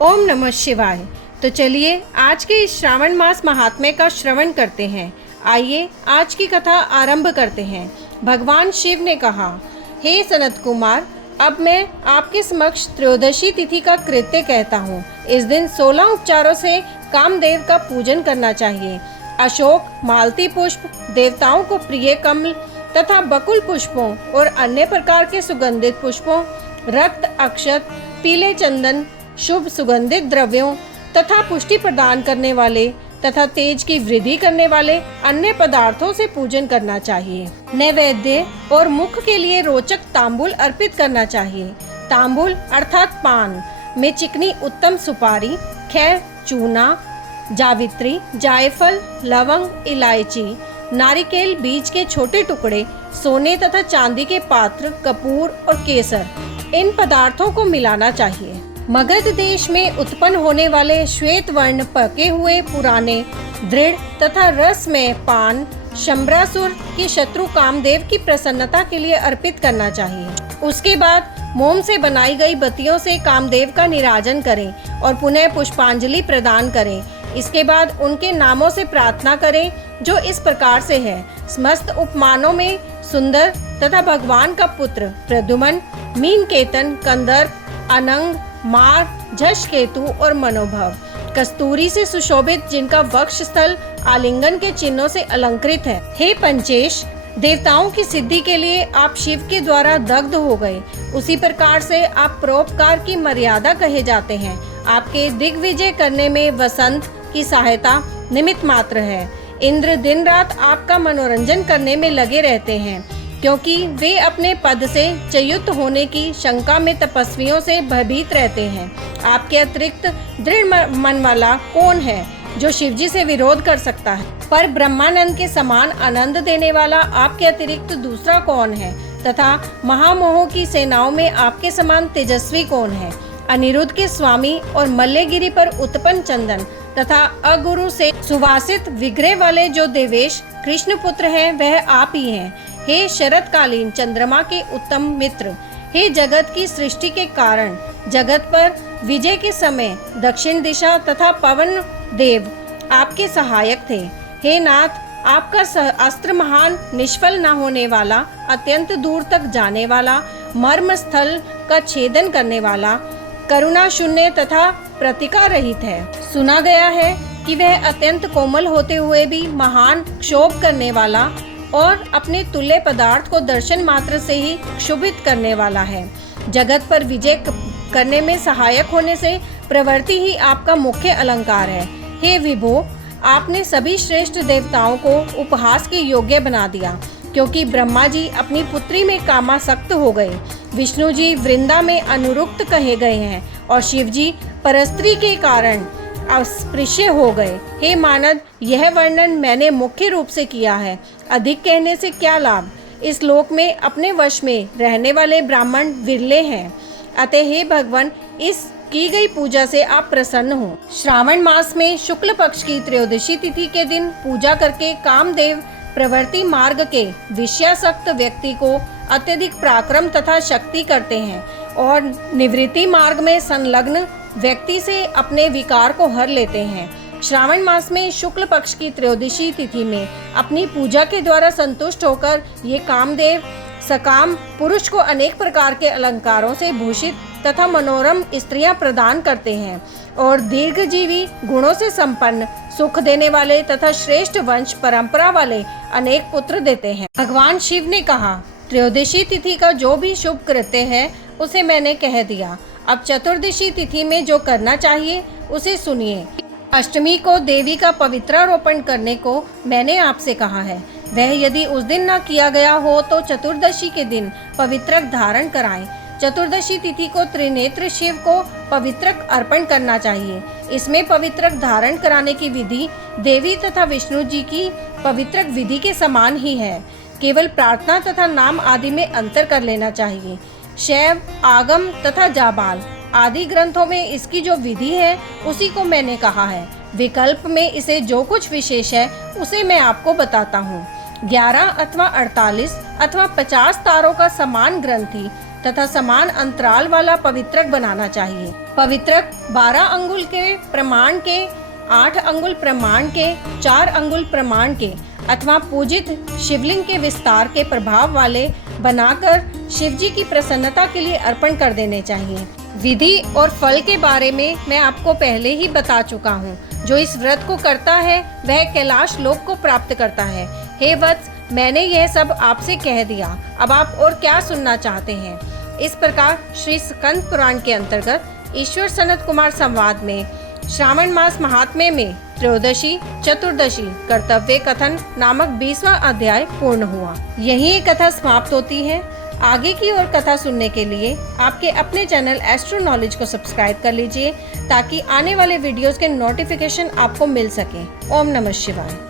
ओम नमः शिवाय। तो चलिए आज के इस श्रावण मास महात्म्य का श्रवण करते हैं। आइए आज की कथा आरंभ करते हैं। भगवान शिव ने कहा, हे सनत कुमार, अब मैं आपके समक्ष त्रयोदशी तिथि का कृत्य कहता हूँ। इस दिन 16 उपचारों से कामदेव का पूजन करना चाहिए। अशोक, मालती पुष्प, देवताओं को प्रिय कमल तथा बकुल पुष्पों और अन्य प्रकार के सुगंधित पुष्पों, रक्त अक्षत, पीले चंदन, शुभ सुगंधित द्रव्यों तथा पुष्टि प्रदान करने वाले तथा तेज की वृद्धि करने वाले अन्य पदार्थों से पूजन करना चाहिए। नैवेद्य और मुख के लिए रोचक तांबूल अर्पित करना चाहिए। तांबूल अर्थात पान में चिकनी उत्तम सुपारी, खैर, चूना, जावित्री, जायफल, लवंग, इलायची, नारिकेल बीज के छोटे टुकड़े, सोने तथा चांदी के पात्र, कपूर और केसर, इन पदार्थों को मिलाना चाहिए। मगध देश में उत्पन्न होने वाले श्वेत वर्ण पके हुए पुराने दृढ़ तथा रस में पान शंबरासुर के शत्रु कामदेव की प्रसन्नता के लिए अर्पित करना चाहिए। उसके बाद मोम से बनाई गई बत्तियों से कामदेव का निराजन करें और पुनः पुष्पांजलि प्रदान करें। इसके बाद उनके नामों से प्रार्थना करें, जो इस प्रकार से है। समस्त उपमानों में सुंदर तथा भगवान का पुत्र प्रद्युमन, मीनकेतन, कंदर्प, अनंग, मार, झष केतु और मनोभव, कस्तूरी से सुशोभित जिनका वक्ष स्थल आलिंगन के चिन्हों से अलंकृत है। हे पंचेश, देवताओं की सिद्धि के लिए आप शिव के द्वारा दग्ध हो गए, उसी प्रकार से आप परोपकार की मर्यादा कहे जाते हैं। आपके दिग्विजय करने में वसंत की सहायता निमित्त मात्र है। इंद्र दिन रात आपका मनोरंजन करने में लगे रहते हैं, क्योंकि वे अपने पद से च्युत होने की शंका में तपस्वियों से भयभीत रहते हैं। आपके अतिरिक्त दृढ़ मन वाला कौन है जो शिवजी से विरोध कर सकता है? पर ब्रह्मानंद के समान आनंद देने वाला आपके अतिरिक्त दूसरा कौन है? तथा महामोह की सेनाओं में आपके समान तेजस्वी कौन है? अनिरुद्ध के स्वामी और मल्लगिरी पर उत्पन्न चंदन तथा अगुरु से सुवासित विग्रह वाले जो देवेश कृष्ण पुत्र हैं, वह आप ही हैं। हे शरतकालीन चंद्रमा के उत्तम मित्र, हे जगत की सृष्टि के कारण, जगत पर विजय के समय दक्षिण दिशा तथा पवन देव आपके सहायक थे। हे नाथ, आपका अस्त्र महान, निष्फल न होने वाला, अत्यंत दूर तक जाने वाला, मर्म स्थल का छेदन करने वाला, करुणा शून्य तथा प्रतिका रहित है। सुना गया है कि वह अत्यंत कोमल होते हुए भी महान क्षोभ करने वाला और अपने तुल्य पदार्थ को दर्शन मात्र से ही क्षुभित करने वाला है। जगत पर विजय करने में सहायक होने से प्रवृत्ति ही आपका मुख्य अलंकार है। हे विभो, आपने सभी श्रेष्ठ देवताओं को उपहास के योग्य बना दिया, क्योंकि ब्रह्मा जी अपनी पुत्री में कामासक्त हो गए, विष्णु जी वृंदा में अनुरुक्त कहे गए हैं और शिव जी परस्त्री के कारण अस्पृश्य हो गए। हे मानद, यह वर्णन मैंने मुख्य रूप से किया है, अधिक कहने से क्या लाभ? इस लोक में अपने वश में रहने वाले ब्राह्मण विरले हैं। अतः हे भगवान, इस की गई पूजा से आप प्रसन्न हो। श्रावण मास में शुक्ल पक्ष की त्रयोदशी तिथि के दिन पूजा करके कामदेव प्रवृत्ति मार्ग के विषयासक्त व्यक्ति को अत्यधिक पराक्रम तथा शक्ति करते हैं और निवृत्ति मार्ग में संलग्न व्यक्ति से अपने विकार को हर लेते हैं। श्रावण मास में शुक्ल पक्ष की त्रयोदशी तिथि में अपनी पूजा के द्वारा संतुष्ट होकर ये कामदेव सकाम पुरुष को अनेक प्रकार के अलंकारों से भूषित तथा मनोरम स्त्रियां प्रदान करते हैं और दीर्घजीवी गुणों से संपन्न, सुख देने वाले तथा श्रेष्ठ वंश परंपरा वाले अनेक पुत्र देते हैं। भगवान शिव ने कहा, त्रयोदशी तिथि का जो भी शुभ कृत्य है उसे मैंने कह दिया। अब चतुर्दशी तिथि में जो करना चाहिए उसे सुनिए। अष्टमी को देवी का पवित्रारोपण करने को मैंने आपसे कहा है। वह यदि उस दिन न किया गया हो तो चतुर्दशी के दिन पवित्रक धारण कराएं। चतुर्दशी तिथि को त्रिनेत्र शिव को पवित्रक अर्पण करना चाहिए। इसमें पवित्रक धारण कराने की विधि देवी तथा विष्णु जी की पवित्रक विधि के समान ही है। केवल प्रार्थना तथा नाम आदि में अंतर कर लेना चाहिए। शैव, आगम तथा जाबाल आदि ग्रंथों में इसकी जो विधि है उसी को मैंने कहा है। विकल्प में इसे जो कुछ विशेष है उसे मैं आपको बताता हूँ। 11 अथवा 48 अथवा 50 तारों का समान ग्रंथि तथा समान अंतराल वाला पवित्रक बनाना चाहिए। पवित्रक 12 अंगुल के प्रमाण के, 8 अंगुल प्रमाण के, 4 अंगुल प्रमाण के अथवा पूजित शिवलिंग के विस्तार के प्रभाव वाले बनाकर शिवजी की प्रसन्नता के लिए अर्पण कर देने चाहिए। विधि और फल के बारे में मैं आपको पहले ही बता चुका हूँ। जो इस व्रत को करता है वह कैलाश लोक को प्राप्त करता है। हे वत्स, मैंने यह सब आपसे कह दिया, अब आप और क्या सुनना चाहते हैं। इस प्रकार श्री स्कंद पुराण के अंतर्गत ईश्वर सनत कुमार संवाद में श्रावण मास महात्म्य में त्रयोदशी, चतुर्दशी कर्तव्य कथन नामक 20वां अध्याय पूर्ण हुआ। यही ये कथा समाप्त होती है। आगे की और कथा सुनने के लिए आपके अपने चैनल एस्ट्रो नॉलेज को सब्सक्राइब कर लीजिए ताकि आने वाले वीडियोस के नोटिफिकेशन आपको मिल सके। ओम नमः शिवाय।